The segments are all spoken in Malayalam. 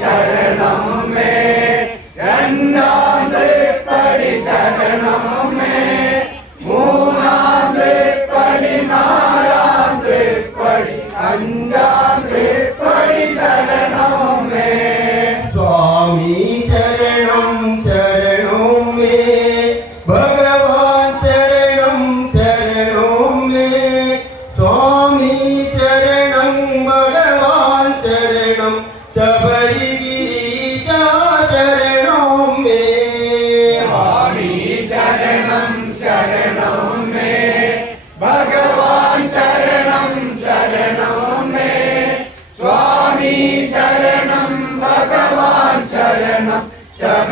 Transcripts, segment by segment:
ശരണം മേ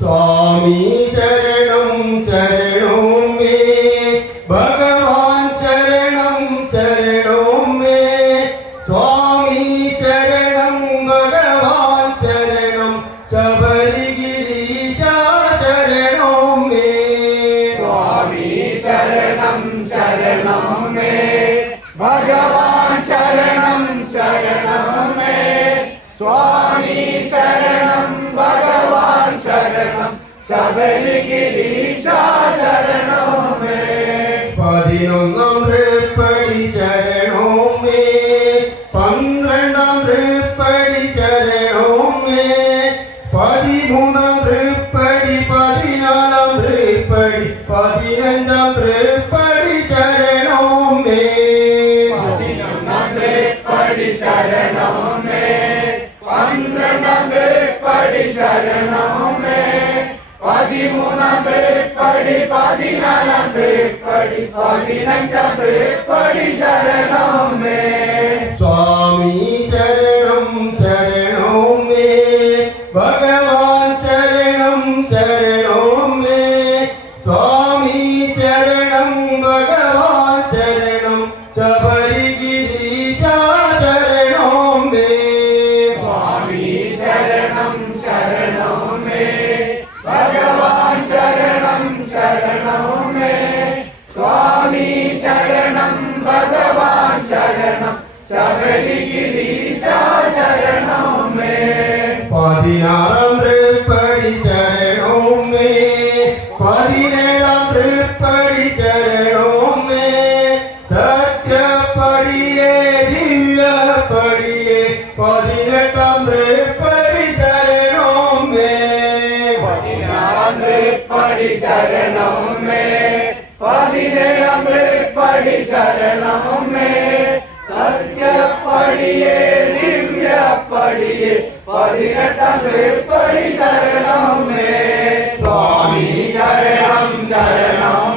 സ്വാമി ശരണം ശരണവും മേ ഭഗവാൻ ശരണം ശരണവും മേ സ്വാമി ശരണം ഭഗവാൻ ശരണം. ശബരിഗിരീശ ശരണവും മേ സ്വാമി ശരണം ശരണം മേ ഭഗവാൻ ശബരിഗിരീശരണമേ പതിനൊന്നാം റേപ്പടി ചരണോമേ പന്ത്രണ്ടാം റേപ്പടി ചരണോമേ പതിമൂന്നാം റേപ്പടി പതിനാലാം റേപ്പടി പതിനഞ്ചാം റേപ്പടി ചരണോമേ പതിനൊന്നാം റേപ്പടി ചരണോമേ പന്ത്രണ്ടാം റേപ്പടി ചരണോ பதிமூணாம் பிரேக் படி பதினாலாம் பிரேக் படி பதினஞ்சாம் பிரேக் படி சரணமே പതിനാറാം തൃപ്പടി ചരണോമേ പതിനേഴാം തൃപ്പടി ചരണോമേ സത്യപ്പടിയേ ദിവ്യപ്പടിയേ പതിനെട്ടാം തൃപ്പടി ചരണോമേ പതിനാറാം തൃപ്പടി ചരണോമേ പതിനേഴാം തൃപ്പടി ചരണോമേ ஐக்கியப்படியே திவ்யப்படியே பதினெட்டாம் பேர்படி சரணமே சுவாமி சரணம் சரணம்